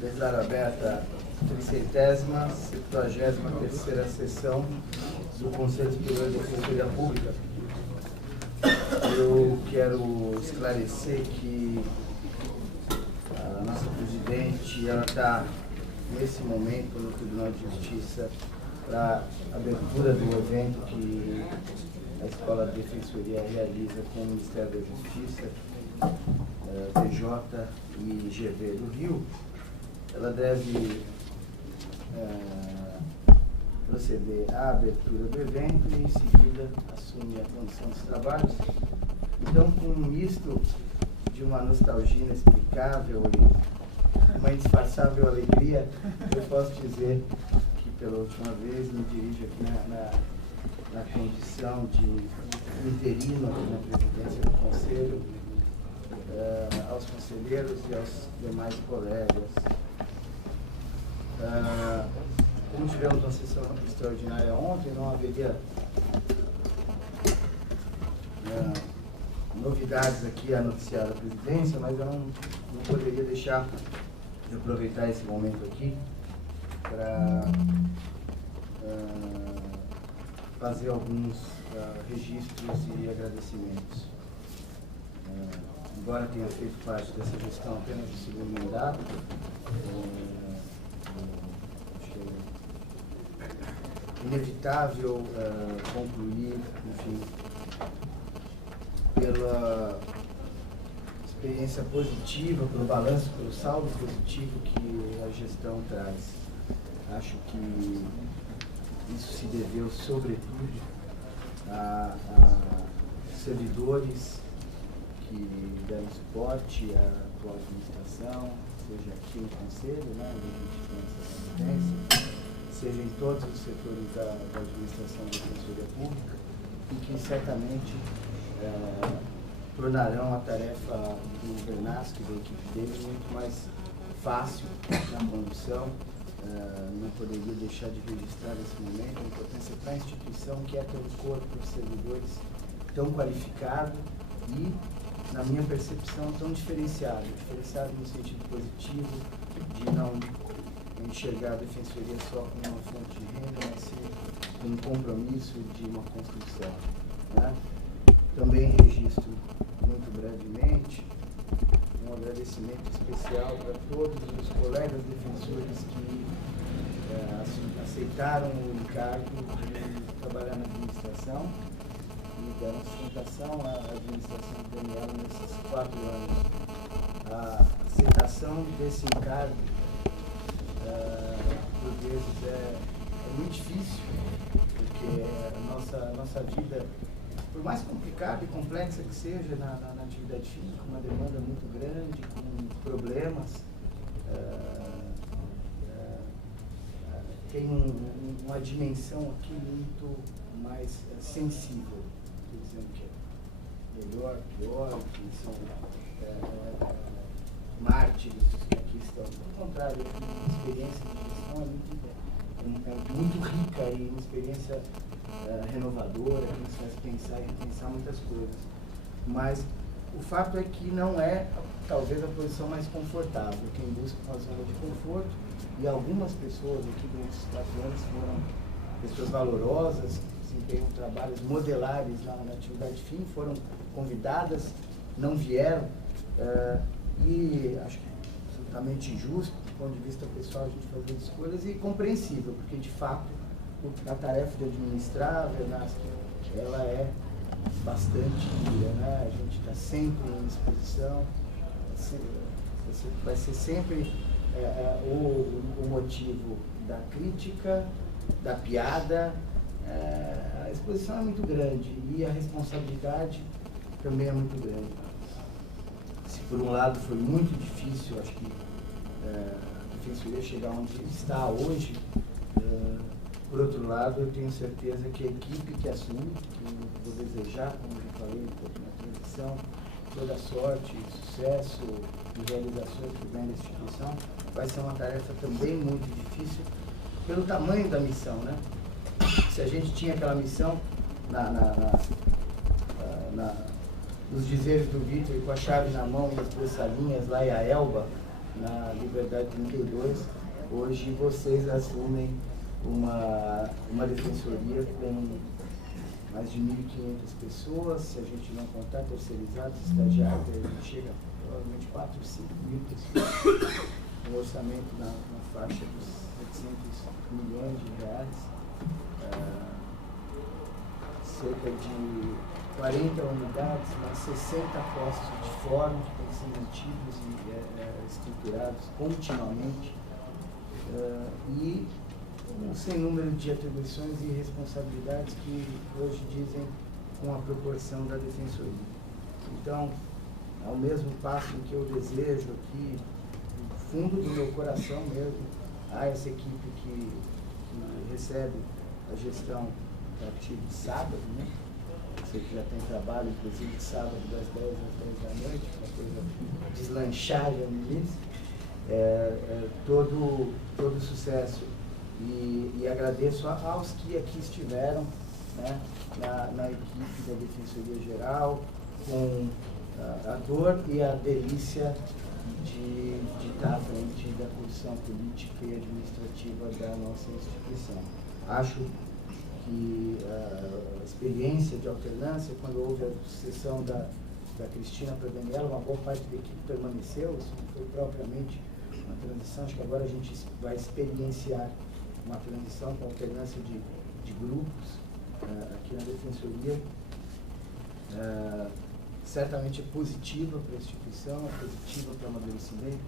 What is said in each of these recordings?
Declaro aberta a 373ª sessão do Conselho Superior de Defensoria Pública. Eu quero esclarecer que a nossa presidente está, nesse momento, no Tribunal de Justiça para a abertura do evento que a Escola de Defensoria realiza com o Ministério da Justiça, TJ e GV do Rio. Ela deve proceder à abertura do evento e, em seguida, assumir a condução dos trabalhos. Então, com um misto de uma nostalgia inexplicável e uma indisfarçável alegria, eu posso dizer que, pela última vez, me dirijo aqui na condição de interino aqui na presidência do Conselho, aos conselheiros e aos demais colegas. Como tivemos uma sessão extraordinária ontem, não haveria novidades aqui a noticiar da presidência, mas eu não poderia deixar de aproveitar esse momento aqui para fazer alguns registros e agradecimentos. Embora tenha feito parte dessa gestão apenas do segundo mandato, acho que é inevitável concluir, enfim, pela experiência positiva, pelo balanço, pelo saldo positivo que a gestão traz. Acho que isso se deveu, sobretudo, a servidores que deram suporte à atual administração, seja aqui no Conselho, né, onde a gente tem essa competência, seja em todos os setores da administração da Defensoria Pública, e que certamente tornarão a tarefa do Bernasco e da equipe dele muito mais fácil na condução. Não poderia deixar de registrar nesse momento a importância para a instituição, que é ter um corpo de servidores tão qualificado e, na minha percepção, tão diferenciado no sentido positivo, de não enxergar a defensoria só como uma fonte de renda, mas sim como um compromisso de uma construção, né? Também registro, muito brevemente, um agradecimento especial para todos os colegas defensores que aceitaram o encargo de trabalhar na administração e deram sustentação à administração do Daniel nesses 4 anos. A aceitação desse encargo, por vezes, é muito difícil, porque a nossa vida, por mais complicada e complexa que seja na atividade física, uma demanda muito grande, com problemas, tem uma dimensão aqui muito mais sensível, dizendo que é melhor, pior, que são mártires que aqui estão. Pelo contrário, a experiência de gestão é muito rica e uma experiência renovadora, que nos faz pensar e repensar muitas coisas. Mas o fato é que não é, talvez, a posição mais confortável. Quem busca uma zona de conforto, e algumas pessoas aqui durante esses 4 anos foram pessoas valorosas, que desempenham trabalhos modelares na atividade fim, foram convidadas, não vieram, e acho que é absolutamente justo, do ponto de vista pessoal, a gente fazer escolhas, e compreensível, porque, de fato, a tarefa de administrar a Bernasco, ela é bastante dura, né? A gente está sempre em exposição, vai ser sempre o motivo da crítica, da piada. A exposição é muito grande e a responsabilidade também é muito grande. Se por um lado foi muito difícil, acho que a Defensoria chegar onde está hoje, por outro lado, eu tenho certeza que a equipe que assume, que eu vou desejar, como eu falei um pouco na transição, toda a sorte, sucesso e realizações que vem da instituição, vai ser uma tarefa também muito difícil, pelo tamanho da missão, né? Se a gente tinha aquela missão nos dizeres do Vitor, com a chave na mão e as 2 salinhas lá e a Elba, na Liberdade 32. Hoje vocês assumem uma defensoria que tem mais de 1.500 pessoas, se a gente não contar terceirizados, estagiários, a gente chega a provavelmente 4 ou 5 mil pessoas, um orçamento na faixa dos 700 milhões de reais, cerca de 40 unidades, mais 60 postos de fórum que têm que ser mantidos e estruturados continuamente, e um sem número de atribuições e responsabilidades que hoje dizem com a proporção da defensoria. Então, ao mesmo passo que eu desejo aqui, no fundo do meu coração mesmo, a essa equipe que recebe a gestão a partir de sábado, né? Sei que já tem trabalho, inclusive, de sábado das 10 às 10 da noite, uma coisa deslanchar, já me disse, todo sucesso. E agradeço aos que aqui estiveram, né, na equipe da Defensoria Geral, com a dor e a delícia de estar à frente da posição política e administrativa da nossa instituição. Acho que a experiência de alternância, quando houve a sucessão da Cristina para a Daniela, uma boa parte da equipe permaneceu, isso não foi propriamente uma transição, acho que agora a gente vai experienciar uma transição com alternância de grupos aqui na Defensoria. Certamente é positiva para a instituição, é positiva para o amadurecimento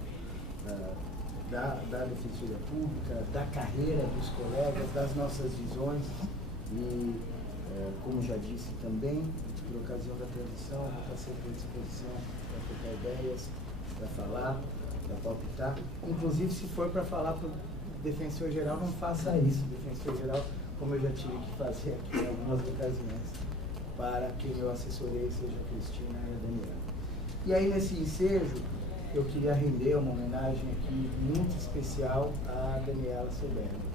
da Defensoria Pública, da carreira dos colegas, das nossas visões e, como já disse também, por ocasião da transição, vou estar sempre à disposição para trocar ideias, para falar, para palpitar. Inclusive, se for para falar para o Defensor Geral, não faça isso. O Defensor Geral, como eu já tive que fazer aqui em algumas ocasiões, para quem eu assessorei, seja a Cristina e a Daniela. E aí, nesse ensejo, eu queria render uma homenagem aqui muito especial à Daniela Sobelo.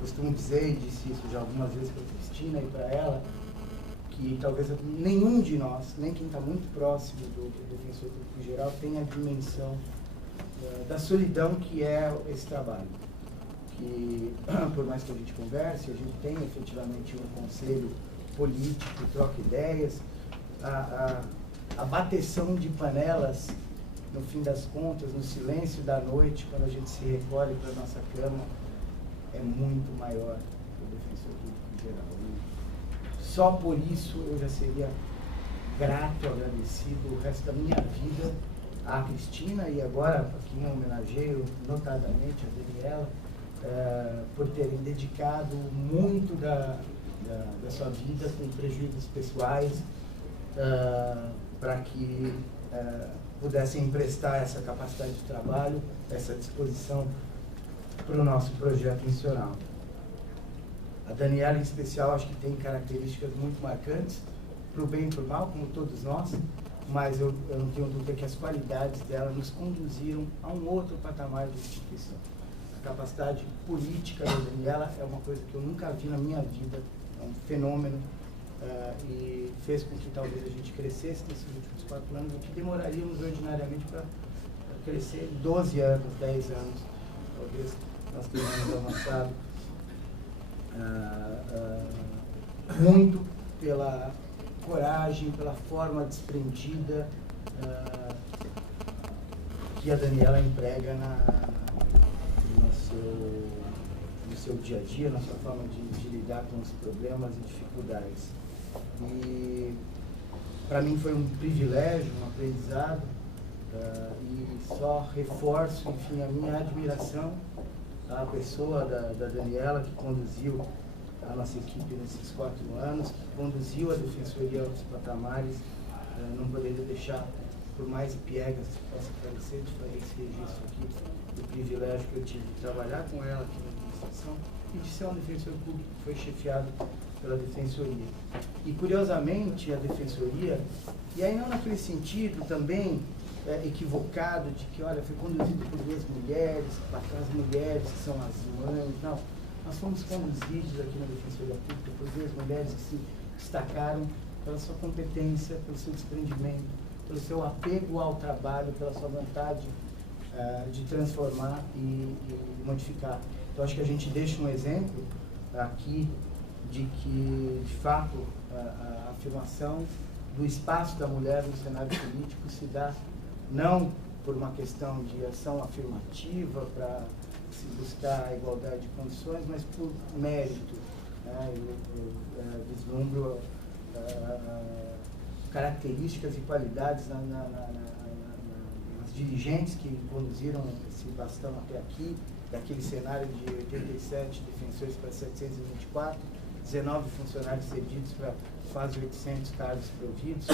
Costumo dizer, e disse isso já algumas vezes para a Cristina e para ela, que talvez nenhum de nós, nem quem está muito próximo do Defensor Público Geral, tenha a dimensão da solidão que é esse trabalho. Que, por mais que a gente converse, a gente tenha efetivamente um conselho político, troca ideias, a bateção de panelas, no fim das contas, no silêncio da noite, quando a gente se recolhe para a nossa cama, é muito maior que o Defensor Público Geral. E só por isso eu já seria grato, agradecido o resto da minha vida à Cristina e agora, aqui em homenageio notadamente a Daniela, por terem dedicado muito da sua vida com prejuízos pessoais para que pudessem emprestar essa capacidade de trabalho, essa disposição para o nosso projeto missional. A Daniela, em especial, acho que tem características muito marcantes, para o bem e para o mal, como todos nós, mas eu não tenho dúvida que as qualidades dela nos conduziram a um outro patamar de instituição. A capacidade política da Daniela é uma coisa que eu nunca vi na minha vida, é um fenômeno, e fez com que talvez a gente crescesse nesses últimos 4 anos, o que demoraríamos ordinariamente para crescer 12 anos, 10 anos. Talvez nós tenhamos avançado muito pela coragem, pela forma desprendida que a Daniela emprega no seu dia a dia, na sua forma de lidar com os problemas e dificuldades. E para mim foi um privilégio, um aprendizado, e só reforço, enfim, a minha admiração à pessoa da Daniela, que conduziu a nossa equipe nesses 4 anos, que conduziu a Defensoria aos patamares. Não poderia deixar, por mais piegas que possa parecer, de fazer esse registro aqui do privilégio que eu tive de trabalhar com ela aqui na administração e de ser um defensor público que foi chefiado pela Defensoria. E, curiosamente, a Defensoria, e aí não naquele sentido também equivocado de que, olha, foi conduzido por 2 mulheres, as mulheres que são as mães, não. Nós fomos conduzidos aqui na Defensoria Pública por 2 mulheres que se destacaram pela sua competência, pelo seu desprendimento, pelo seu apego ao trabalho, pela sua vontade de transformar e modificar. Então, acho que a gente deixa um exemplo aqui de que, de fato, a afirmação do espaço da mulher no cenário político se dá não por uma questão de ação afirmativa para se buscar a igualdade de condições, mas por mérito. Eu vislumbro características e qualidades nas dirigentes que conduziram esse bastão até aqui, daquele cenário de 87 defensores para 724, 19 funcionários cedidos para quase 800 cargos providos,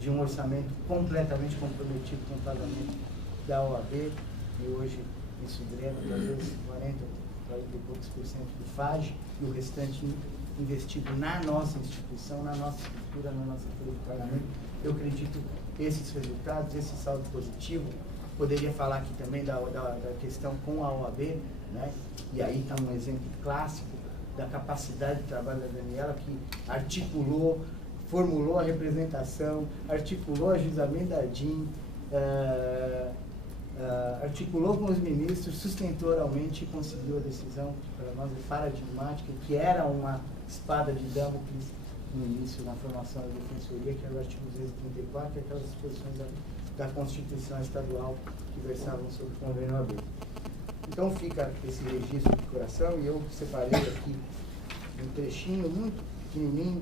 de um orçamento completamente comprometido com o pagamento da OAB, e hoje isso drena talvez 40 e poucos por cento do FAGE, e o restante investido na nossa instituição, na nossa estrutura, na nossa folha de pagamento. Eu acredito que esses resultados, esse saldo positivo, poderia falar aqui também da questão com a OAB, né? E aí está um exemplo clássico da capacidade de trabalho da Daniela, que articulou, formulou a representação, articulou o ajuizamento da DIN, articulou com os ministros, sustentou oralmente e conseguiu a decisão, para nós, paradigmática, que era uma espada de Damocles no início, na formação da Defensoria, que era o artigo 234, e aquelas disposições da Constituição Estadual que versavam sobre o convênio AB. Então fica esse registro de coração, e eu separei aqui um trechinho muito pequenininho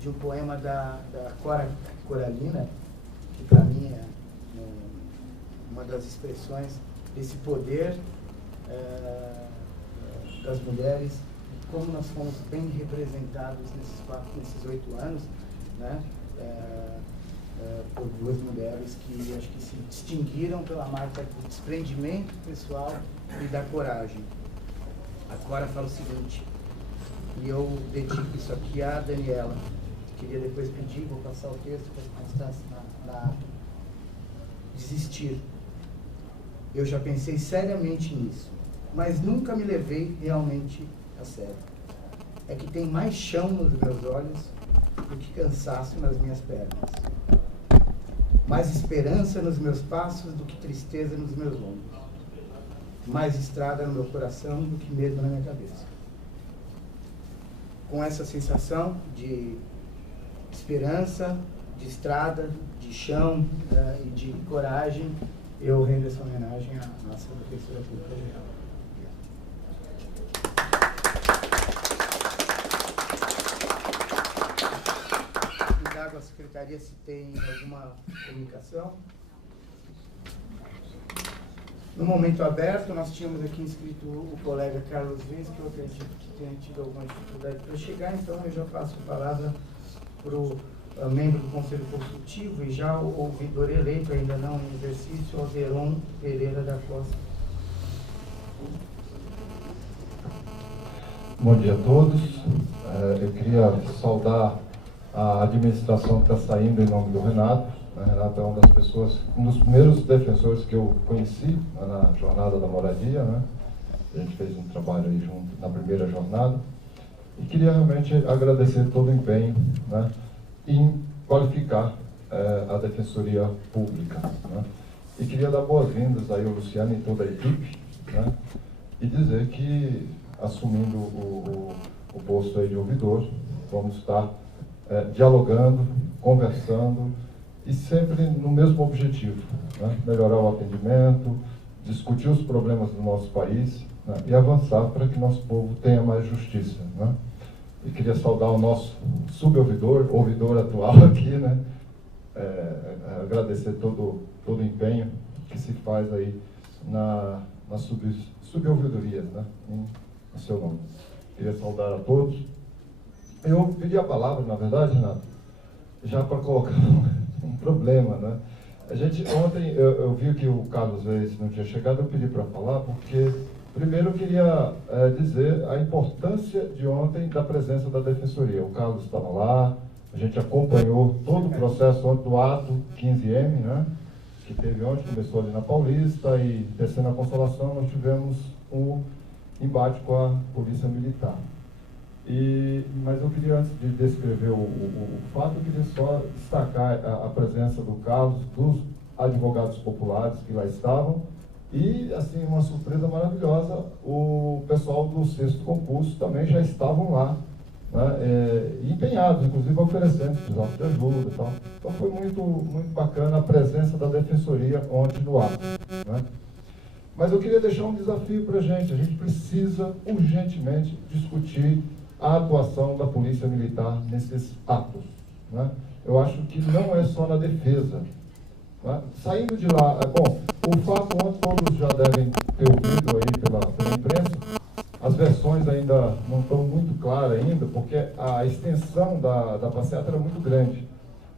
de um poema da Cora Coralina, que para mim é uma das expressões desse poder das mulheres, como nós fomos bem representados nesses 8 anos, né? Por duas mulheres que acho que se distinguiram pela marca do desprendimento pessoal e da coragem. A Cora fala o seguinte, e eu dedico isso aqui à Daniela, queria depois pedir, vou passar o texto para constar na desistir. Eu já pensei seriamente nisso, mas nunca me levei realmente a sério. É que tem mais chão nos meus olhos do que cansaço nas minhas pernas. Mais esperança nos meus passos do que tristeza nos meus ombros. Mais estrada no meu coração do que medo na minha cabeça. Com essa sensação de esperança, de estrada, de chão e de coragem, eu rendo essa homenagem à nossa professora pública geral. A secretaria se tem alguma comunicação. No momento aberto, nós tínhamos aqui inscrito o colega Carlos Vez, que eu acredito que tenha tido alguma dificuldade para chegar, então eu já passo a palavra para o membro do Conselho Consultivo e já o ouvidor eleito, ainda não em exercício, Alderon Pereira da Costa. Bom dia a todos. Eu queria saudar a administração que está saindo em nome do Renato. O Renato é uma das pessoas, um dos primeiros defensores que eu conheci na jornada da moradia, né? A gente fez um trabalho aí junto na primeira jornada. E queria realmente agradecer todo o empenho, né, em qualificar a Defensoria Pública, né? E queria dar boas-vindas aí ao Luciano e toda a equipe, né? E dizer que, assumindo o posto aí de ouvidor, vamos estar dialogando, conversando e sempre no mesmo objetivo, né? Melhorar o atendimento, discutir os problemas do nosso país, né? E avançar para que nosso povo tenha mais justiça, né? E queria saudar o nosso ouvidor atual aqui, né? Agradecer todo o empenho que se faz aí nas subouvidorias, né? Em seu nome. Queria saudar a todos. Eu pedi a palavra, na verdade, Renato, já para colocar um problema, né? A gente, ontem, eu vi que o Carlos Reis não tinha chegado, eu pedi para falar, porque, primeiro, eu queria dizer a importância de ontem da presença da Defensoria. O Carlos estava lá, a gente acompanhou todo o processo ontem do ato 15M, né? Que teve ontem, começou ali na Paulista, e descendo a Consolação, nós tivemos um embate com a Polícia Militar. Mas eu queria, antes de descrever o fato, eu queria só destacar a presença do Carlos, dos advogados populares que lá estavam, e, assim, uma surpresa maravilhosa, o pessoal do 6º concurso também já estavam lá, né, empenhados, inclusive oferecendo episódios de ajuda e tal. Então foi muito bacana a presença da Defensoria ontem no ato, né? Mas eu queria deixar um desafio para a gente precisa urgentemente discutir a atuação da Polícia Militar nesses atos, né? Eu acho que não é só na defesa, né? Saindo de lá, bom, o fato ontem todos já devem ter ouvido aí pela imprensa, as versões ainda não estão muito claras ainda, porque a extensão da passeata era muito grande.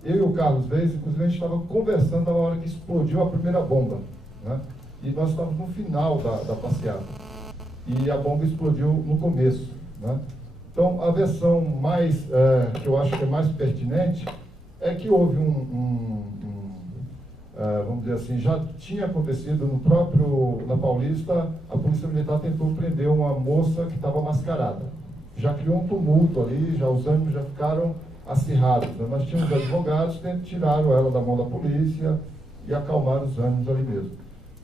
Eu e o Carlos Reis, inclusive, a gente estava conversando na hora que explodiu a primeira bomba, né? E nós estávamos no final da passeata, e a bomba explodiu no começo, né? Então, a versão mais, que eu acho que é mais pertinente, é que houve vamos dizer assim, já tinha acontecido na Paulista, a Polícia Militar tentou prender uma moça que estava mascarada. Já criou um tumulto ali, já os ânimos já ficaram acirrados, né? Nós tínhamos advogados que tiraram ela da mão da polícia e acalmaram os ânimos ali mesmo.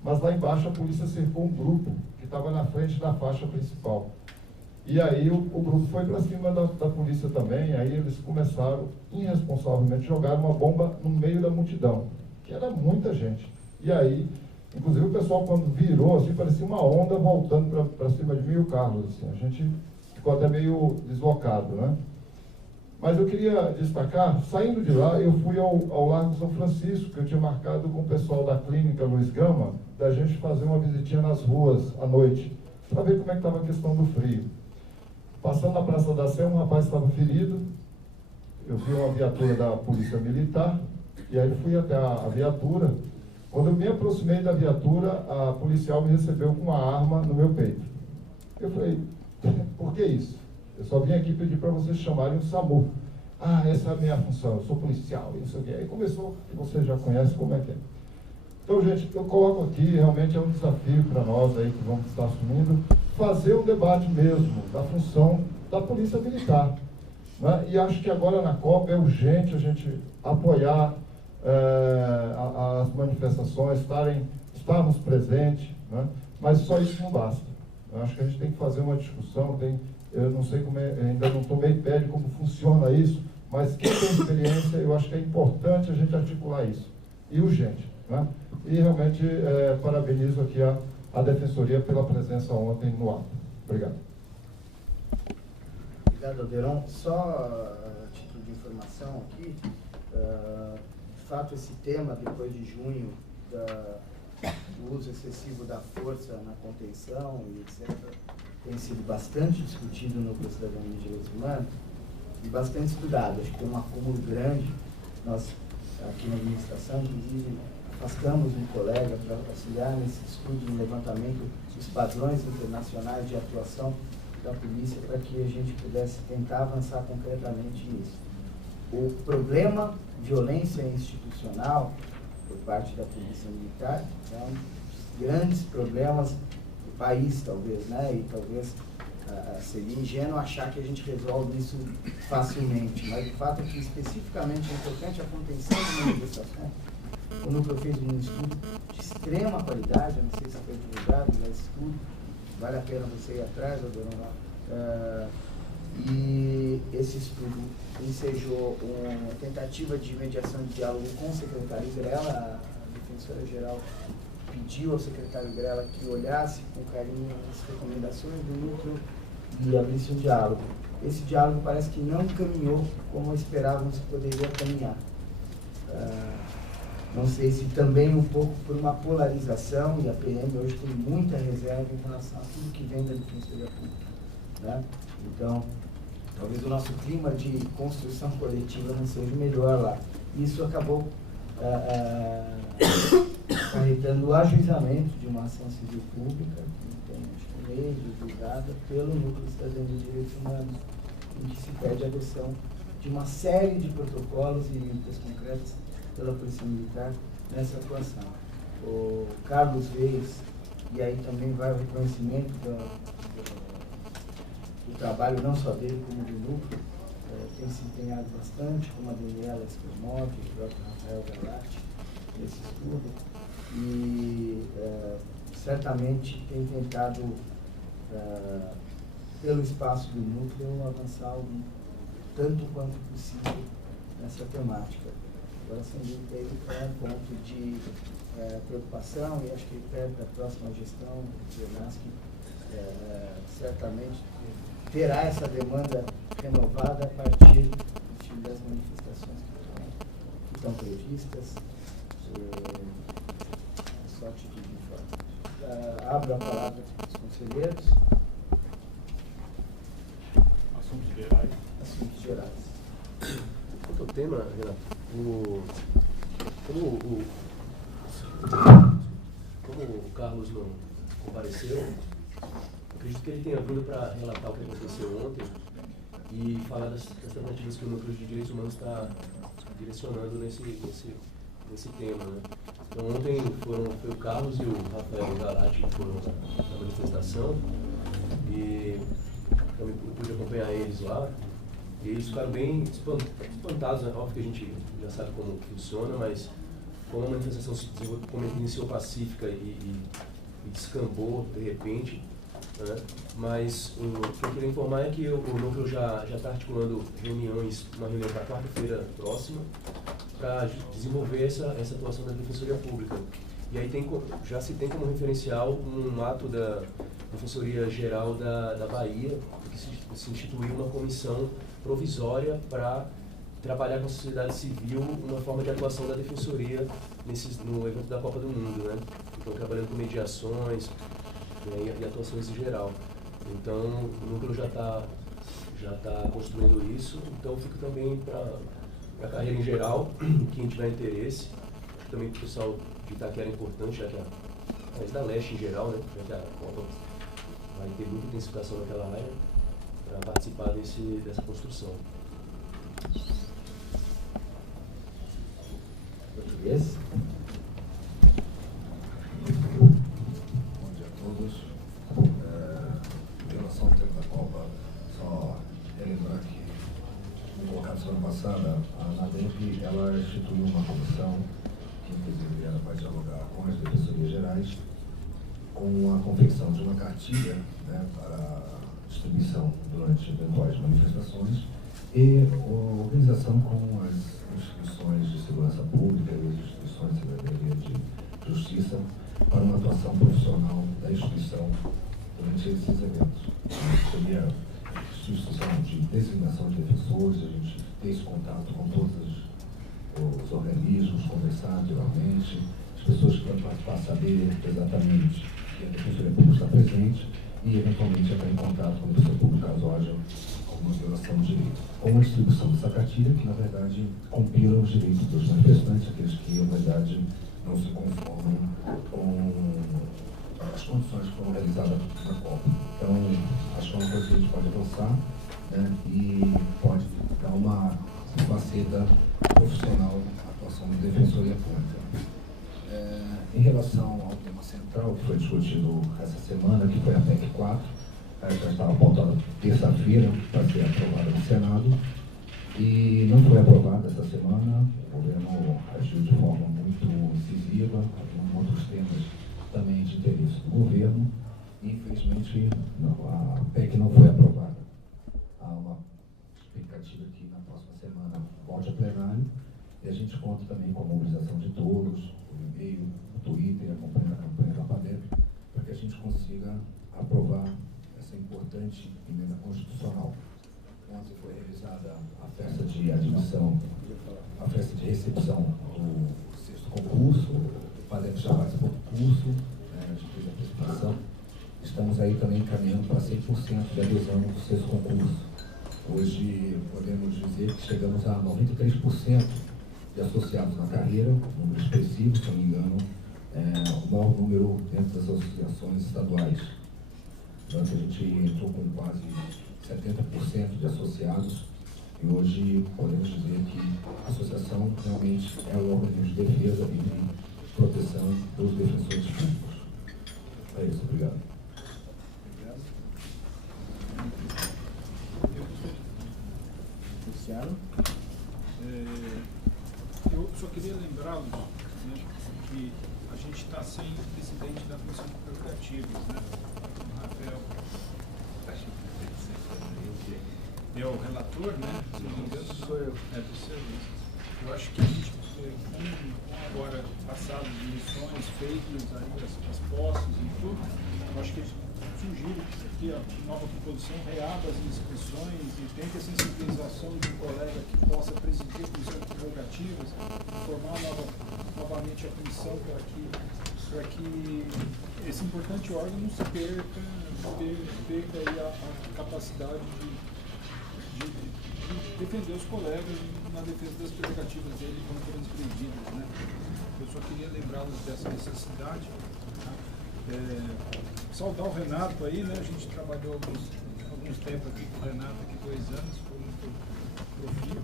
Mas lá embaixo a polícia cercou um grupo que estava na frente da faixa principal. E aí o grupo foi para cima da polícia também, aí eles começaram, irresponsavelmente, jogar uma bomba no meio da multidão, que era muita gente. E aí, inclusive o pessoal quando virou, assim, parecia uma onda voltando para cima de mim e o Carlos, assim, a gente ficou até meio deslocado, né? Mas eu queria destacar, saindo de lá, eu fui ao Largo São Francisco, que eu tinha marcado com o pessoal da clínica Luiz Gama, da gente fazer uma visitinha nas ruas à noite, para ver como é que estava a questão do frio. Passando na Praça da Sé, um rapaz estava ferido, eu vi uma viatura da Polícia Militar, e aí fui até a viatura. Quando eu me aproximei da viatura, a policial me recebeu com uma arma no meu peito. Eu falei, por que isso? Eu só vim aqui pedir para vocês chamarem o SAMU. Ah, essa é a minha função, eu sou policial, e não sei o quê. Aí começou, que você já conhece como é que é. Então, gente, eu coloco aqui, realmente é um desafio para nós aí que vamos estar assumindo, fazer um debate mesmo da função da Polícia Militar, né? E acho que agora na Copa é urgente a gente apoiar as manifestações, estarmos presentes, né? Mas só isso não basta. Eu acho que a gente tem que fazer uma discussão, eu não sei como ainda não tomei pé de como funciona isso, mas quem tem experiência, eu acho que é importante a gente articular isso, e urgente, né? E realmente parabenizo aqui a Defensoria pela presença ontem no ato. Obrigado. Obrigado, Alderon. Só a título de informação aqui, de fato esse tema, depois de junho, do uso excessivo da força na contenção e etc., tem sido bastante discutido no Núcleo Cidadania de Direitos Humanos e bastante estudado. Acho que tem um acúmulo grande. Nós, aqui na administração, inclusive, afastamos um colega para auxiliar nesse estudo, no levantamento dos padrões internacionais de atuação da polícia, para que a gente pudesse tentar avançar concretamente nisso. O problema violência institucional por parte da Polícia Militar é um dos grandes problemas do país, talvez, né? E talvez seria ingênuo achar que a gente resolve isso facilmente, mas o fato é que especificamente é importante a contenção de manifestações. O Núcleo fez um estudo de extrema qualidade, eu não sei se foi divulgado, mas estudo, vale a pena você ir atrás, e esse estudo ensejou uma tentativa de mediação de diálogo com o secretário Grela. A Defensora-Geral pediu ao secretário Grela que olhasse com carinho as recomendações do Núcleo e abrisse um diálogo. Esse diálogo parece que não caminhou como esperávamos que poderia caminhar. Não sei se também um pouco por uma polarização, e a PM hoje tem muita reserva em relação a tudo que vem da Defensoria Pública, né? Então, talvez o nosso clima de construção coletiva não seja melhor lá. Isso acabou acarretando o ajuizamento de uma ação civil pública, que tem, acho que, lei divulgada pelo Núcleo Cidadania de Direitos Humanos, em que se pede a adoção de uma série de protocolos e medidas concretas pela Polícia Militar nessa atuação. O Carlos Reis, e aí também vai o reconhecimento o trabalho não só dele, como do núcleo, tem se empenhado bastante, como a Daniela Escamov, o próprio Rafael Galati, nesse estudo, e certamente tem tentado, pelo espaço do núcleo, avançar tanto quanto possível nessa temática. Agora, sem dúvida, ele é um ponto de preocupação, e acho que perto da próxima gestão, o Bernaschi certamente terá essa demanda renovada a partir das manifestações que estão previstas. Sorte de informe. Abro a palavra para os conselheiros. Assuntos gerais. Assuntos gerais. Quanto ao tema, Renato, como o Carlos não compareceu, acredito que ele tenha vindo para relatar o que aconteceu ontem e falar das tentativas que o Núcleo de Direitos Humanos está direcionando nesse tema, né? Então, ontem foi o Carlos e o Rafael Galati que foram na manifestação e eu pude acompanhar eles lá. E eles ficaram bem espantados, né? Óbvio que a gente já sabe como funciona, mas como a manifestação se desenvolveu, como iniciou pacífica e descambou de repente, né? Mas o que eu queria informar é que o Núcleo já está articulando uma reunião para quarta-feira próxima, para desenvolver essa atuação da Defensoria Pública. E aí já se tem como referencial um ato da Defensoria Geral da Bahia, que se instituiu uma comissão provisória para trabalhar com a sociedade civil uma forma de atuação da Defensoria no evento da Copa do Mundo, né? Então, trabalhando com mediações, né, e atuações em geral. Então, o Núcleo já está construindo isso, então fica também para a carreira em geral, quem tiver interesse. Acho que também para o pessoal de Itaquera é importante, já que mas da Leste em geral, né, já que a Copa vai ter muita intensificação naquela área, para participar dessa construção. Português. Bom dia a todos. Em relação ao tema da Copa, só relembrar que, como colocado semana passada, a ANADEP ela instituiu uma comissão que, inclusive, ela vai dialogar com as defensorias gerais, com a confecção de uma cartilha, né, para distribuição durante eventuais manifestações e a organização com as instituições de segurança pública e as instituições de secretaria de justiça para uma atuação profissional da instituição durante esses eventos. Seria a instituição de designação de defensores, a gente ter esse contato com todos os organismos, conversar anteriormente, as pessoas que vão participar saber exatamente que a Defensoria Pública está presente e, eventualmente, entrar em contato com a Defensoria Pública caso haja alguma violação de direito. Com a distribuição dessa cartilha, que, na verdade, compila os direitos dos manifestantes, aqueles que, na verdade, não se conformam com as condições que foram realizadas na Copa. Então, acho que é uma coisa que a gente pode avançar, né, e pode dar uma faceta profissional à atuação da Defensoria Pública. Em relação ao tema central que foi discutido essa semana, que foi a PEC 4, já estava pautada terça-feira para ser aprovada no Senado e não foi aprovada essa semana. O governo agiu de forma muito incisiva, havia outros temas também de interesse do governo e, infelizmente, a PEC não foi aprovada. Há uma expectativa que na próxima semana volte a plenário e a gente conta também com a mobilização de todos, o e-mail, o Twitter, acompanhando a campanha da PADEP, para que a gente consiga aprovar essa importante emenda constitucional. Ontem foi realizada a festa de admissão, a festa de recepção do 6º concurso, o PADEP já participou do curso, né, a gente fez a apresentação. Estamos aí também caminhando para 100% de adesão do 6º concurso. Hoje podemos dizer que chegamos a 93% de associados na carreira, um número expressivo, se não me engano, o maior número dentro das associações estaduais. Então, a gente entrou com quase 70% de associados e hoje podemos dizer que a associação realmente é o órgão de defesa e de proteção dos defensores públicos. É isso, obrigado. Obrigado. prerrogativas, né? O Rafael é o relator, né? Se não me engano, Sou eu. É você, Luiz. Eu acho que a gente, com agora passado de missões feitas, aí, as posses e tudo, eu acho que a gente sugiro que isso aqui, a nova composição, reabra as inscrições e tente a sensibilização de um colega que possa presidir a comissão de prerrogativas, formar novamente a comissão para que esse importante órgão não se perca aí a capacidade de defender os colegas na defesa das prerrogativas dele quando forem exprimidas, né? Eu só queria lembrá-los dessa necessidade. Saudar o Renato aí, né? A gente trabalhou alguns tempos aqui com o Renato, aqui 2 anos, foi muito profícuo.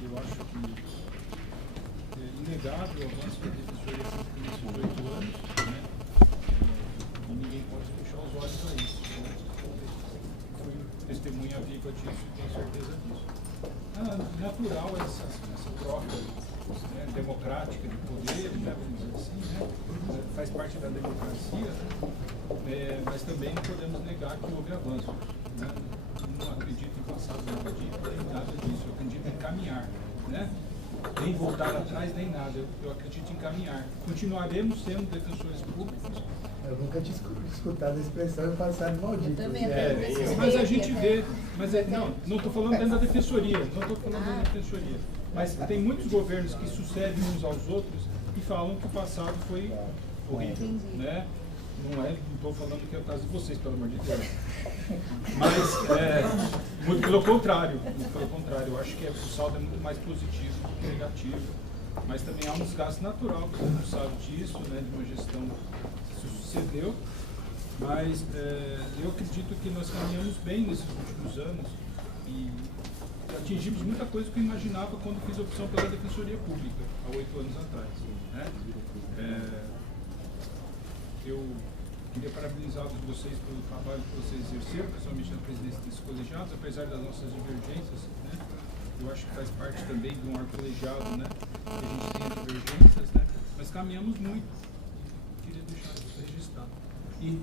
Eu acho que é inegável o avanço da defensoria nesses 8 anos, né? E ninguém pode fechar os olhos a isso. Fui testemunha viva disso e tenho certeza disso. Natural essa troca, né, democrática de poder, né, vamos dizer assim, né, faz parte da democracia, mas também não podemos negar que houve avanço. Né? Não acredito em passado, não acredito em nada disso, eu acredito em caminhar. Né? Nem voltar atrás, nem nada, eu acredito em caminhar. Continuaremos sendo defensores públicos. Eu nunca tinha escutado a expressão passado maldito. Mas a gente vê, não estou falando dentro da defensoria, mas tem muitos governos que sucedem uns aos outros e falam que o passado foi horrível, né? Não estou falando que é o caso de vocês, pelo amor de Deus. Mas, muito pelo contrário, eu acho que o saldo é muito mais positivo do que negativo, mas também há um desgaste natural, todo mundo sabe disso, né, de uma gestão que sucedeu, mas eu acredito que nós caminhamos bem nesses últimos anos e atingimos muita coisa que eu imaginava quando fiz a opção pela Defensoria Pública, há 8 anos atrás. Né? Eu queria parabenizar vocês pelo trabalho que vocês exerceram, principalmente na presidência desses colegiados, apesar das nossas divergências, né? Eu acho que faz parte também de um arcolegiado, né? Que a gente tem divergências, né? Mas caminhamos muito. Queria deixar isso registrado. E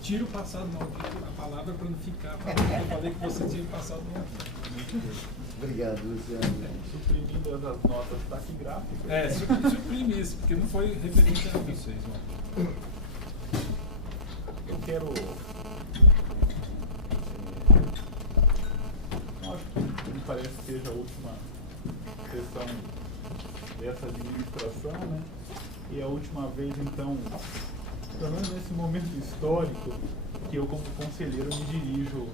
tiro o passado maldito a palavra para não ficar falando que eu falei que você tinha passado maldito. Obrigado, Luciano. Suprimindo as notas taquigráficas. Suprime isso, porque não foi referente a vocês. Ó. Eu quero. Acho que me parece que seja a última sessão dessa administração, né? E a última vez, então, pelo menos nesse momento histórico, que eu, como conselheiro, me dirijo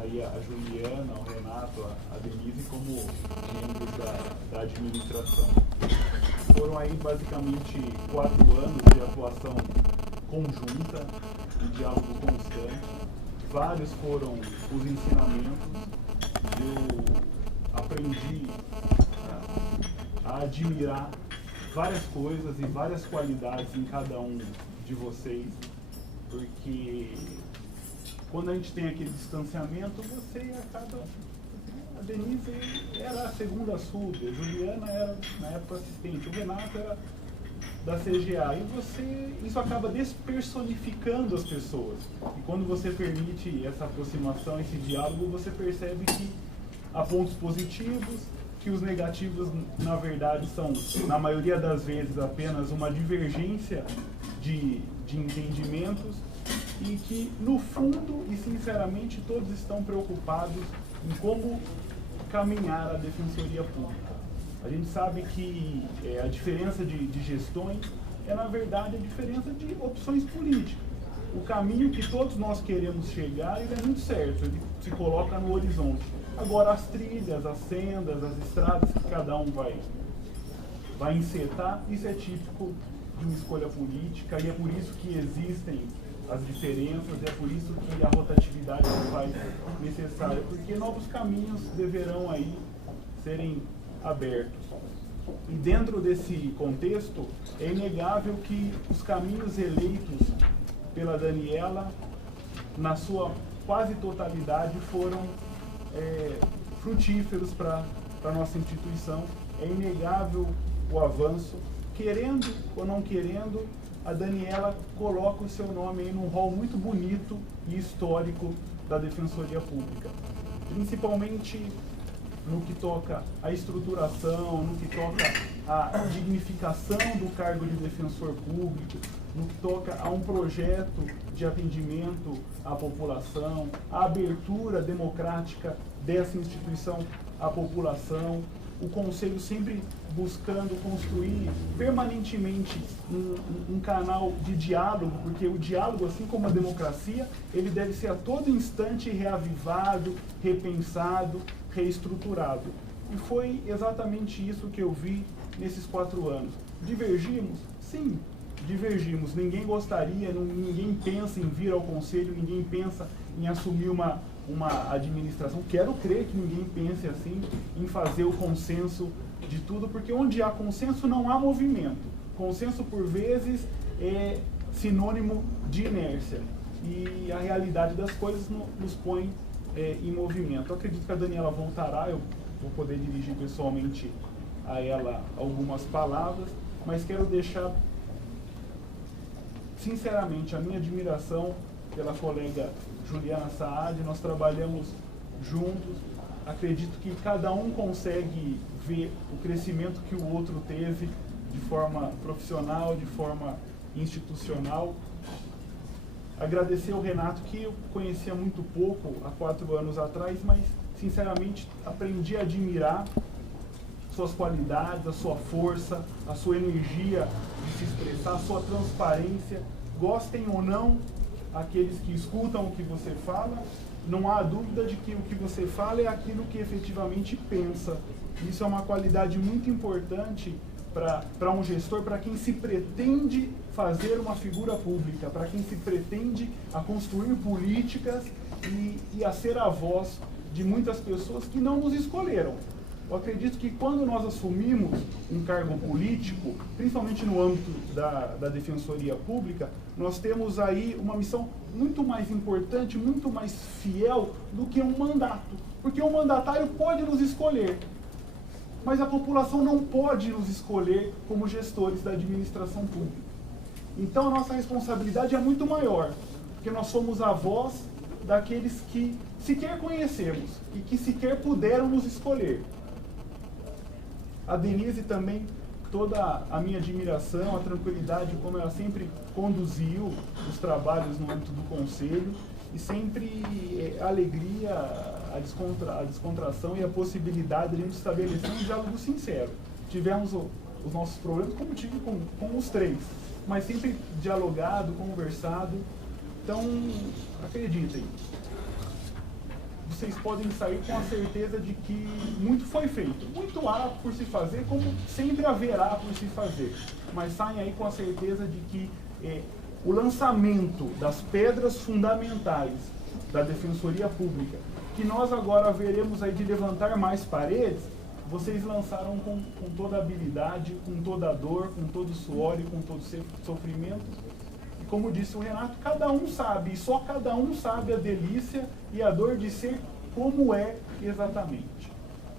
aí a Juliana, ao Renato, a Denise, como membros da administração. Foram aí basicamente 4 anos de atuação conjunta, de diálogo constante. Vários foram os ensinamentos. Eu aprendi a admirar várias coisas e várias qualidades em cada um de vocês, porque quando a gente tem aquele distanciamento, você acaba... A Denise era a segunda sub, a Juliana era, na época, assistente, o Renato era da CGA, e isso acaba despersonificando as pessoas. E quando você permite essa aproximação, esse diálogo, você percebe que há pontos positivos, que os negativos, na verdade, são, na maioria das vezes, apenas uma divergência de entendimentos, e que, no fundo e sinceramente, todos estão preocupados em como caminhar a Defensoria Pública. A gente sabe que a diferença de gestões é, na verdade, a diferença de opções políticas. O caminho que todos nós queremos chegar, ele é muito certo, ele se coloca no horizonte. Agora, as trilhas, as sendas, as estradas que cada um vai encetar, isso é típico de uma escolha política, e é por isso que existem as diferenças, é por isso que a rotatividade se faz necessária, porque novos caminhos deverão aí serem abertos. E dentro desse contexto, é inegável que os caminhos eleitos pela Daniela, na sua quase totalidade, foram frutíferos para a nossa instituição. É inegável o avanço, querendo ou não querendo, a Daniela coloca o seu nome aí num rol muito bonito e histórico da Defensoria Pública, principalmente no que toca à estruturação, no que toca à dignificação do cargo de defensor público, no que toca a um projeto de atendimento à população, a abertura democrática dessa instituição à população, o Conselho sempre buscando construir permanentemente um canal de diálogo, porque o diálogo, assim como a democracia, ele deve ser a todo instante reavivado, repensado, reestruturado. E foi exatamente isso que eu vi nesses 4 anos. Divergimos? Sim, divergimos. Ninguém gostaria, ninguém pensa em vir ao Conselho, ninguém pensa em assumir uma administração. Quero crer que ninguém pense assim, em fazer o consenso de tudo, porque onde há consenso não há movimento. Consenso, por vezes, é sinônimo de inércia. E a realidade das coisas nos põe em movimento. Eu acredito que a Daniela voltará, eu vou poder dirigir pessoalmente a ela algumas palavras, mas quero deixar, sinceramente, a minha admiração pela colega Juliana Saad. Nós trabalhamos juntos, acredito que cada um consegue ver o crescimento que o outro teve de forma profissional, de forma institucional. Agradecer ao Renato, que eu conhecia muito pouco há 4 anos atrás, mas sinceramente aprendi a admirar suas qualidades, a sua força, a sua energia de se expressar, a sua transparência. Gostem ou não aqueles que escutam o que você fala, não há dúvida de que o que você fala é aquilo que efetivamente pensa. Isso é uma qualidade muito importante para um gestor, para quem se pretende fazer uma figura pública, para quem se pretende a construir políticas e a ser a voz de muitas pessoas que não nos escolheram. Eu acredito que quando nós assumimos um cargo político, principalmente no âmbito da Defensoria Pública, nós temos aí uma missão muito mais importante, muito mais fiel do que um mandato. Porque o mandatário pode nos escolher, mas a população não pode nos escolher como gestores da administração pública. Então a nossa responsabilidade é muito maior, porque nós somos a voz daqueles que sequer conhecemos e que sequer puderam nos escolher. A Denise também, toda a minha admiração, a tranquilidade, como ela sempre conduziu os trabalhos no âmbito do Conselho, e sempre a alegria, a descontração e a possibilidade de a gente estabelecer um diálogo sincero. Tivemos os nossos problemas, como tive com os 3, mas sempre dialogado, conversado. Então, acreditem, vocês podem sair com a certeza de que muito foi feito. Muito há por se fazer, como sempre haverá por se fazer. Mas saem aí com a certeza de que o lançamento das pedras fundamentais da Defensoria Pública, que nós agora veremos aí de levantar mais paredes, vocês lançaram com toda a habilidade, com toda a dor, com todo o suor e com todo o sofrimento. E como disse o Renato, cada um sabe, e só cada um sabe a delícia e a dor de ser como é exatamente.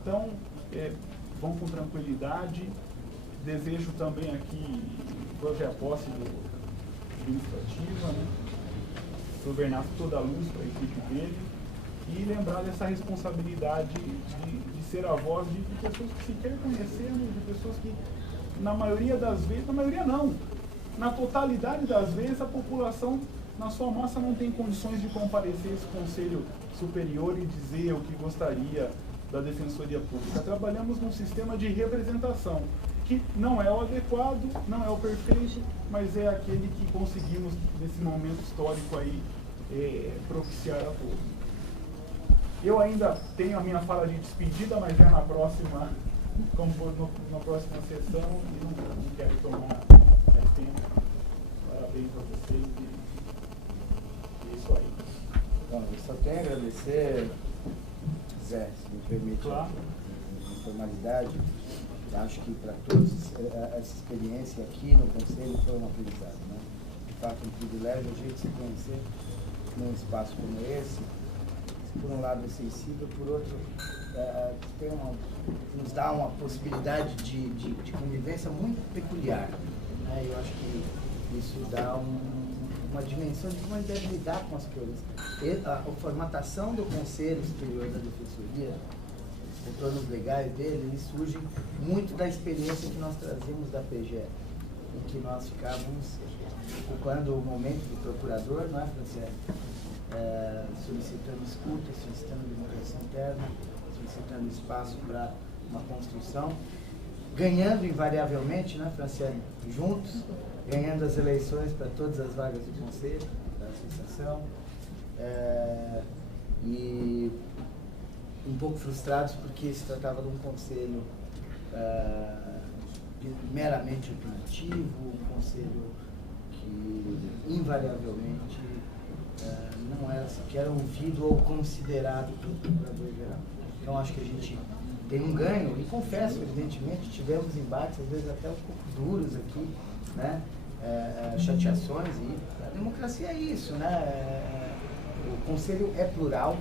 Então, vão com tranquilidade. Desejo também aqui, hoje é a posse administrativa, né? Para o Bernardo toda a luz para a equipe dele. E lembrar dessa responsabilidade de ser a voz de pessoas que sequer conhecemos, de pessoas que, na maioria das vezes, na maioria não, na totalidade das vezes, a população, na sua massa, não tem condições de comparecer a esse Conselho Superior e dizer o que gostaria da Defensoria Pública. Trabalhamos num sistema de representação, que não é o adequado, não é o perfeito, mas é aquele que conseguimos, nesse momento histórico aí, propiciar a todos. Eu ainda tenho a minha fala de despedida, mas é na próxima, na próxima sessão, e não quero tomar mais tempo. Parabéns a vocês e isso aí. Bom, eu só tenho a agradecer, Zé, se me permite, claro, a formalidade. Acho que para todos essa experiência aqui no Conselho foi um aprendizado, né? De fato, um privilégio a gente se conhecer num espaço como esse. Por um lado é sensível, por outro nos dá uma possibilidade de convivência muito peculiar, né? Eu acho que Isso dá uma dimensão de como ele deve lidar com as coisas. A formatação do Conselho Superior da Defensoria, os contornos legais dele, eles surgem muito da experiência que nós trazemos da PGE, em que nós ficávamos ocupando o momento do procurador, não é, Franciele? Solicitando escuta, solicitando democracia interna, solicitando espaço para uma construção, ganhando invariavelmente, né, Franciele, juntos, ganhando as eleições para todas as vagas do Conselho, da Associação, e um pouco frustrados porque se tratava de um Conselho meramente opinativo, um Conselho que invariavelmente não era sequer ouvido ou considerado pelo Procurador-Geral. Então acho que a gente tem um ganho, e confesso, evidentemente, tivemos embates, às vezes até um pouco duros aqui, né? Chateações, e a democracia é isso, né? O Conselho é plural,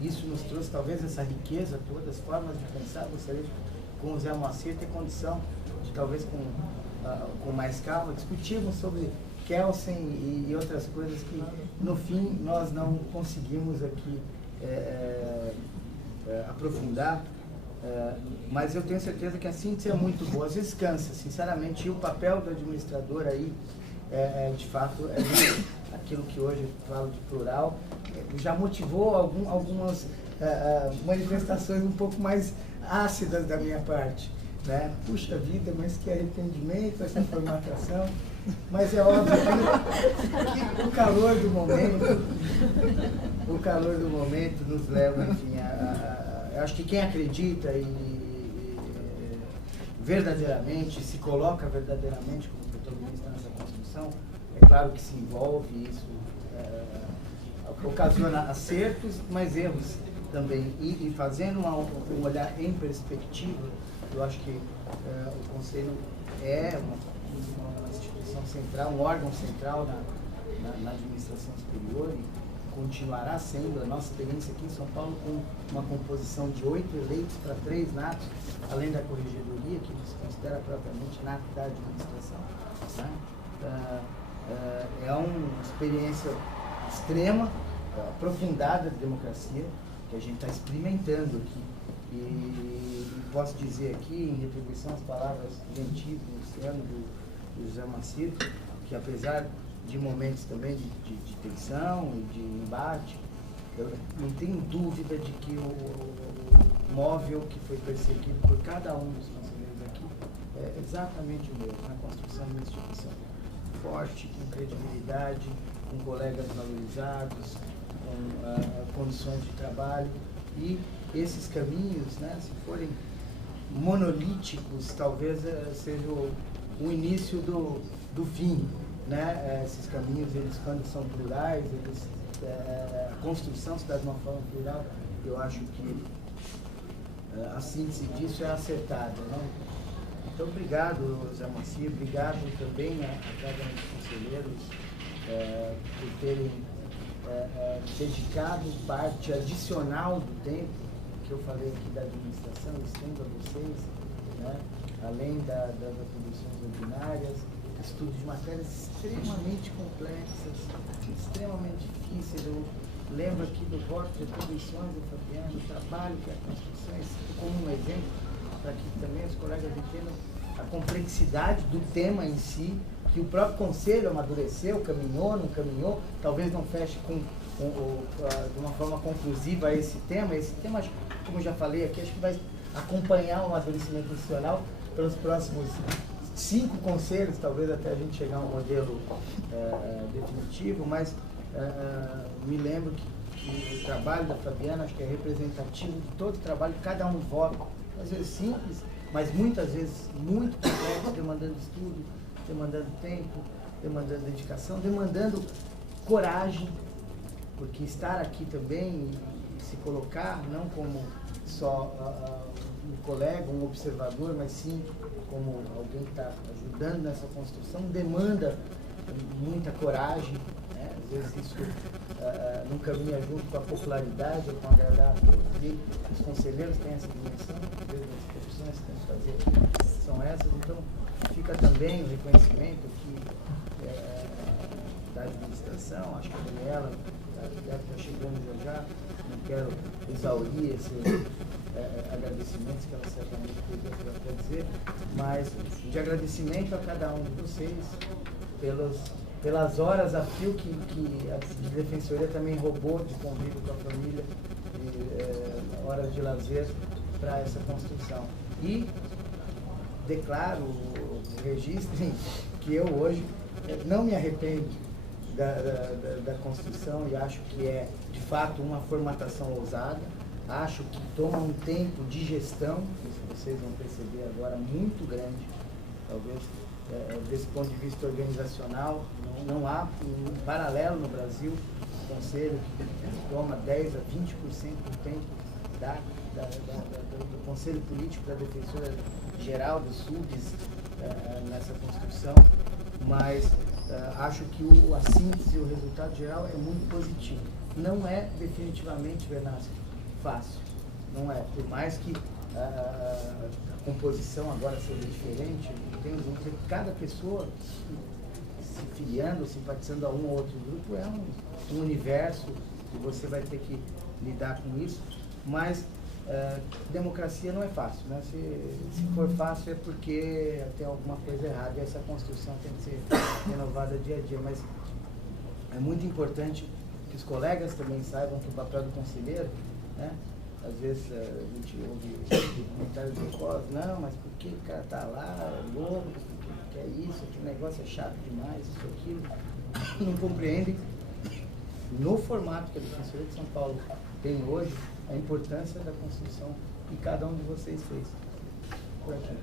isso nos trouxe talvez essa riqueza toda, as formas de pensar. Gostaria, com o Zé Moacir, ter condição de talvez com mais calma discutirmos sobre Kelsen e outras coisas que no fim nós não conseguimos aqui aprofundar, mas eu tenho certeza que a síntese é muito boa. Às vezes cansa, sinceramente, e o papel do administrador aí de fato aquilo que hoje eu falo de plural, já motivou algumas manifestações um pouco mais ácidas da minha parte, né? Puxa vida, mas que arrependimento essa formatação. Mas é óbvio que o calor do momento nos leva, enfim, eu acho que quem acredita e verdadeiramente, se coloca verdadeiramente como protagonista nessa construção, é claro que se envolve, isso ocasiona acertos, mas erros também. E fazendo um olhar em perspectiva, eu acho que o Conselho é uma instituição central, um órgão central na administração superior, e continuará sendo. A nossa experiência aqui em São Paulo, com uma composição de 8 eleitos para 3 natos, além da corregedoria, que se considera propriamente nato da administração, né? É uma experiência extrema, aprofundada de democracia, que a gente está experimentando aqui. E posso dizer aqui, em retribuição às palavras gentis do Luciano, do José Moacir, que apesar de momentos também de tensão e de embate, eu não tenho dúvida de que o móvel que foi perseguido por cada um dos conselheiros aqui é exatamente o mesmo, na construção de uma instituição forte, com credibilidade, com colegas valorizados, com condições de trabalho. E esses caminhos, né, se forem monolíticos, talvez seja o início do fim, né? Esses caminhos, eles, quando são plurais, a construção se dá de uma forma plural. Eu acho que a síntese disso é acertada, né? Então, obrigado, Zé Moacir, obrigado também a cada um dos conselheiros por terem dedicado parte adicional do tempo que eu falei aqui da administração, estendo a vocês, né? Além das atribuições ordinárias, estudo de matérias extremamente complexas, extremamente difíceis. Eu lembro aqui do voto de atribuições do Fabiano, o trabalho que a Constituição é como um exemplo, para que também os colegas entendam a complexidade do tema em si, que o próprio Conselho amadureceu, caminhou, não caminhou, talvez não feche de uma forma conclusiva esse tema. Esse tema, como eu já falei aqui, acho que vai acompanhar o amadurecimento institucional pelos próximos 5 conselhos, talvez até a gente chegar a um modelo definitivo, mas me lembro que o trabalho da Fabiana, acho que é representativo de todo o trabalho, cada um vota, às vezes simples, mas muitas vezes muito complexo, demandando estudo, demandando tempo, demandando dedicação, demandando coragem, porque estar aqui também e se colocar não como só um colega, um observador, mas sim como alguém que está ajudando nessa construção, demanda muita coragem, né? Às vezes isso não caminha junto com a popularidade ou com agradar a todos, e os conselheiros têm essa dimensão, às vezes as profissões que têm que fazer aqui são essas. Então, fica também o reconhecimento que da administração, acho que a Daniela deve estar chegando já, não quero exaurir esses agradecimentos que ela certamente pode dizer, mas de agradecimento a cada um de vocês pelas horas a fio que a Defensoria também roubou de convívio com a família, horas de lazer para essa construção. E declaro, registrem, que eu hoje não me arrependo da construção e acho que é, de fato, uma formatação ousada. Acho que toma um tempo de gestão, isso vocês vão perceber agora, muito grande, talvez, desse ponto de vista organizacional. Não há um paralelo no Brasil, um conselho que toma 10 a 20% do tempo do conselho político da Defensora Geral dos SUBs nessa construção, mas acho que a síntese e o resultado geral é muito positivo. Não é definitivamente, Venasco, fácil, não é, por mais que a composição agora seja diferente, tenho que dizer que cada pessoa se filiando, simpatizando a um ou outro grupo é um universo e você vai ter que lidar com isso, mas democracia não é fácil, né? Se for fácil é porque tem alguma coisa errada e essa construção tem que ser renovada dia a dia, mas é muito importante que os colegas também saibam que o papel do conselheiro, né? Às vezes a gente ouve comentários jocosos, não, mas por que o cara está lá, é louco, que é isso, que negócio é chato demais, isso, aquilo, não compreendem no formato que a Defensoria de São Paulo tem hoje, a importância da construção que cada um de vocês fez. Por aqui.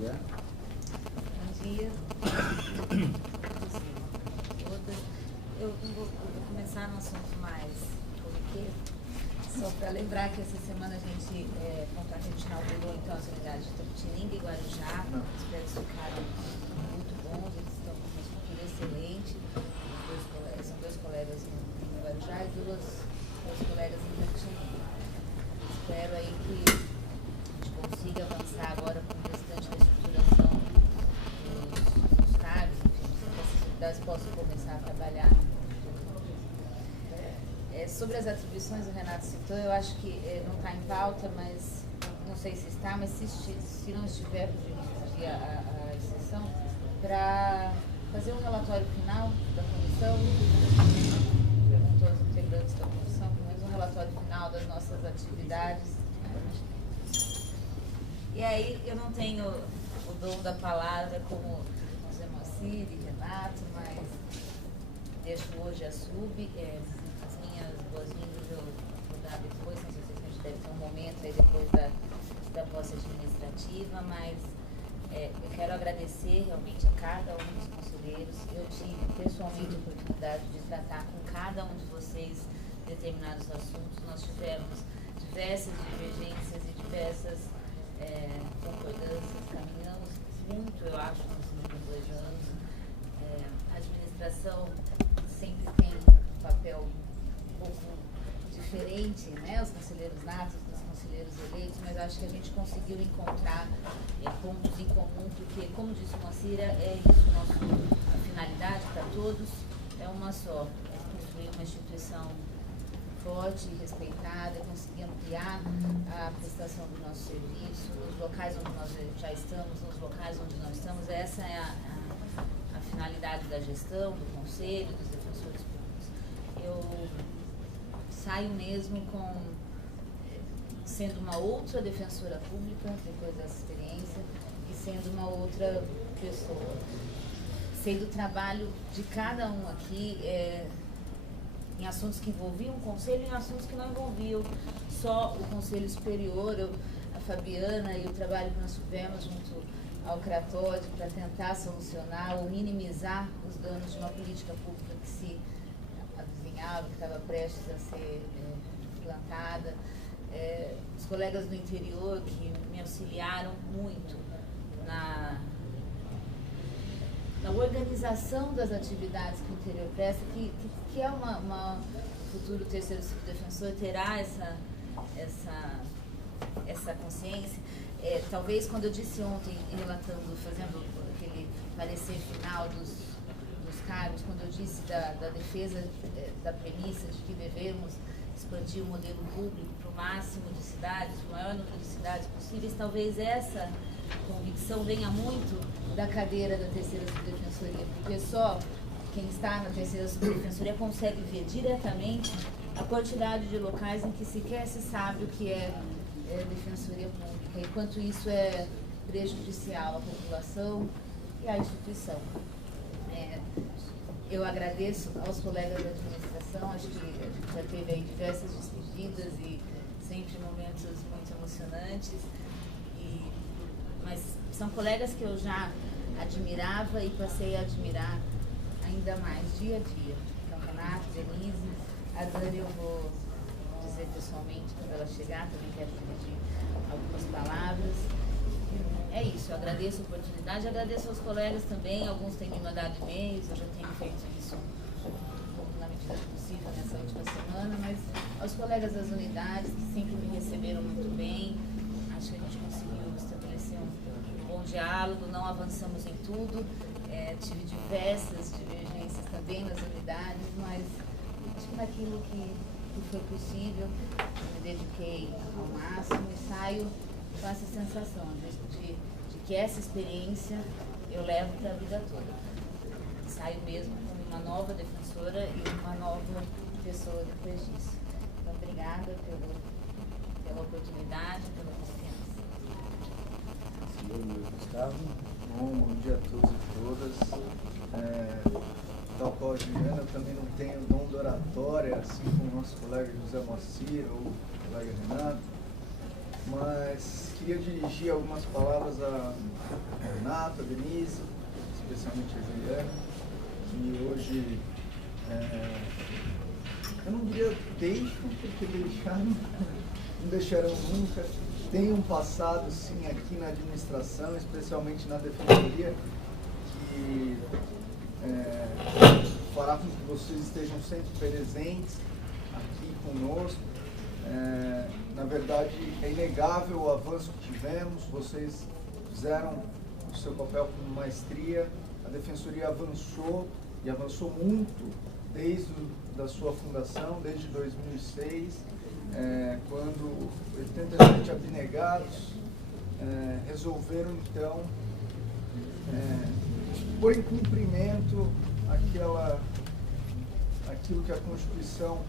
Yeah. Bom dia. Eu vou começar no assunto mais corriqueiro, só para lembrar que essa semana a gente inaugurou então as unidades de Tapetininga e Guarujá. Os prédios ficaram muito bons, eles estão com uma estrutura excelente. São dois colegas em Guarujá e dois colegas em Tapetininga. Espero aí que a gente consiga avançar agora com o restante da estruturação dos cargos, enfim, que essas unidades possam começar a trabalhar. Sobre as atribuições, o Renato citou, eu acho que não está em pauta, mas não sei se está, mas se não estiver, poderia pedir a exceção para fazer um relatório final da comissão, perguntou aos integrantes da comissão, pelo menos um relatório final das nossas atividades. E aí eu não tenho o dom da palavra como José Moacir e Renato, mas deixo hoje a SUB. Boas-vindas eu vou dar depois, não sei se a gente deve ter um momento aí depois da posse administrativa, mas eu quero agradecer realmente a cada um dos conselheiros. Eu tive pessoalmente a oportunidade de tratar com cada um de vocês determinados assuntos. Nós tivemos diversas divergências e diversas concordâncias, caminhamos muito, eu acho, nos últimos 2 anos. A administração sempre tem um papel um pouco diferente, né, os conselheiros natos dos conselheiros eleitos, mas acho que a gente conseguiu encontrar pontos em comum, porque, como disse o Moacir, é isso, a finalidade para todos é uma só, é construir uma instituição forte e respeitada, conseguir ampliar a prestação do nosso serviço, nos locais onde nós já estamos, nos locais onde nós estamos. Essa é a finalidade da gestão, do conselho, dos defensores públicos. Eu saio mesmo sendo uma outra defensora pública, depois dessa experiência, e sendo uma outra pessoa. Sei do trabalho de cada um aqui, em assuntos que envolviam o conselho e em assuntos que não envolviam só o conselho superior, a Fabiana e o trabalho que nós tivemos junto ao Cratódio para tentar solucionar ou minimizar os danos de uma política pública que se avizinhava, que estava prestes a ser implantada. Os colegas do interior que me auxiliaram muito na organização das atividades que o interior presta, que é o futuro terceiro subdefensor terá essa essa consciência. Talvez quando eu disse ontem, relatando, fazendo aquele parecer final dos cargos, quando eu disse da defesa da premissa de que devemos expandir o modelo público para o máximo de cidades, o maior número de cidades possíveis, talvez essa convicção venha muito da cadeira da terceira subdefensoria, porque só quem está na terceira subdefensoria consegue ver diretamente a quantidade de locais em que sequer se sabe o que é defensoria pública, e quanto isso é prejudicial à população e à instituição. Eu agradeço aos colegas da administração, acho que a gente já teve aí diversas despedidas e sempre momentos muito emocionantes, mas são colegas que eu já admirava e passei a admirar ainda mais dia a dia. Então, Renato, Denise, a Dani eu vou dizer pessoalmente quando ela chegar, também quero dividir algumas palavras. É isso, eu agradeço a oportunidade, agradeço aos colegas também, alguns têm me mandado e-mails, eu já tenho feito isso na medida do possível nessa última semana, mas aos colegas das unidades que sempre me receberam muito bem, acho que a gente conseguiu estabelecer um bom diálogo, não avançamos em tudo, tive diversas divergências também nas unidades, mas acho que naquilo que foi possível, eu me dediquei ao máximo e saio com essa sensação de que essa experiência eu levo para a vida toda. Saio mesmo como uma nova defensora e uma nova pessoa depois disso. Então, obrigada pela oportunidade, pela confiança. Senhor Gustavo, bom dia a todos e todas. Tal qual a Juliana, eu também não tenho dom de oratória, assim como o nosso colega José Moacir ou o colega Renato, mas queria dirigir algumas palavras a Renato, a Denise, especialmente a Juliana, que hoje, eu não diria deixam, porque deixaram, não deixarão nunca, tem um passado sim aqui na administração, especialmente na defensoria, que fará com que vocês estejam sempre presentes aqui conosco. Na verdade, é inegável o avanço que tivemos, vocês fizeram o seu papel com maestria, a Defensoria avançou, e avançou muito desde a sua fundação, desde 2006, quando 87 abnegados resolveram, então, pôr em cumprimento aquilo que a Constituição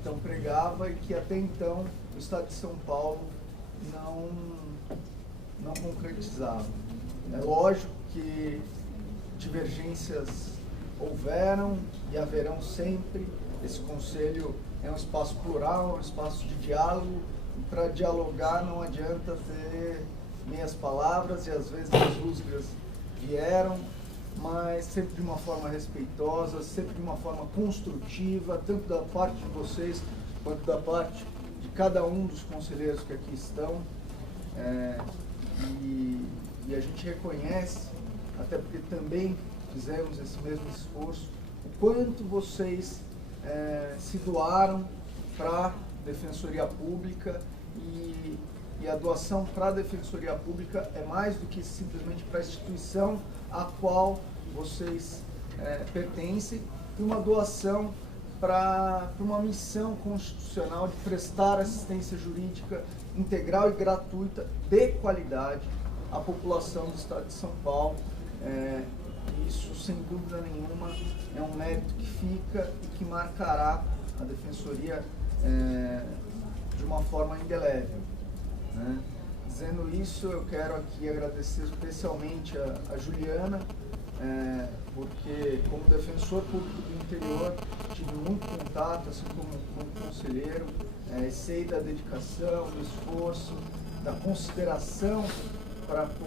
então pregava e que até então o Estado de São Paulo não concretizava. É lógico que divergências houveram e haverão sempre. Esse Conselho é um espaço plural, é um espaço de diálogo, e para dialogar não adianta ter meias palavras, e às vezes as rusgas vieram, mas sempre de uma forma respeitosa, sempre de uma forma construtiva, tanto da parte de vocês, quanto da parte de cada um dos conselheiros que aqui estão. E a gente reconhece, até porque também fizemos esse mesmo esforço, o quanto vocês se doaram para a Defensoria Pública, e a doação para a Defensoria Pública é mais do que simplesmente para a instituição a qual vocês pertencem, e uma doação para uma missão constitucional de prestar assistência jurídica integral e gratuita de qualidade à população do Estado de São Paulo. Isso, sem dúvida nenhuma, é um mérito que fica e que marcará a Defensoria de uma forma indelével, né? Dizendo isso, eu quero aqui agradecer especialmente a Juliana, porque como defensor público do interior tive muito contato, assim como conselheiro, sei da dedicação, do esforço, da consideração para com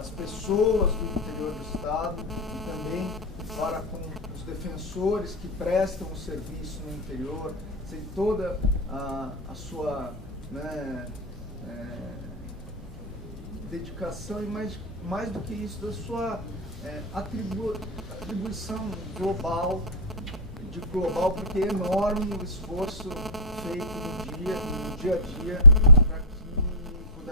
as pessoas do interior do Estado e também para com os defensores que prestam o serviço no interior, sei toda a sua dedicação, e mais do que isso, da sua atribuição global, porque é enorme o esforço feito no dia a dia para que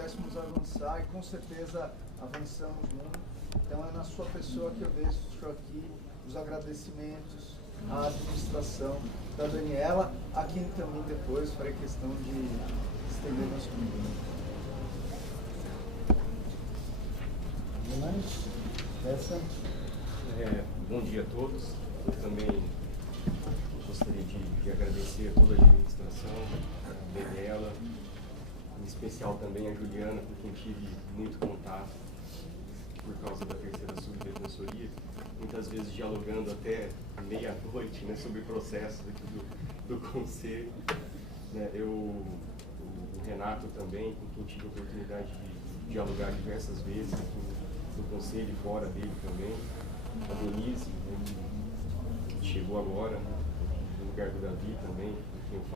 pudéssemos avançar, e com certeza avançamos muito. Então é na sua pessoa que eu deixo aqui os agradecimentos à administração da Daniela, a quem também depois farei questão de estender meus cumprimentos. Bom dia a todos. Eu também gostaria de agradecer a toda a administração, a Daniela, em especial também a Juliana, com quem tive muito contato por causa da terceira subdefensoria, muitas vezes dialogando até meia-noite, né, sobre processos aqui do Conselho. Né, o Renato também, com quem tive a oportunidade de dialogar diversas vezes no Conselho e fora dele também. A Denise, né, que chegou agora, no lugar do Davi também,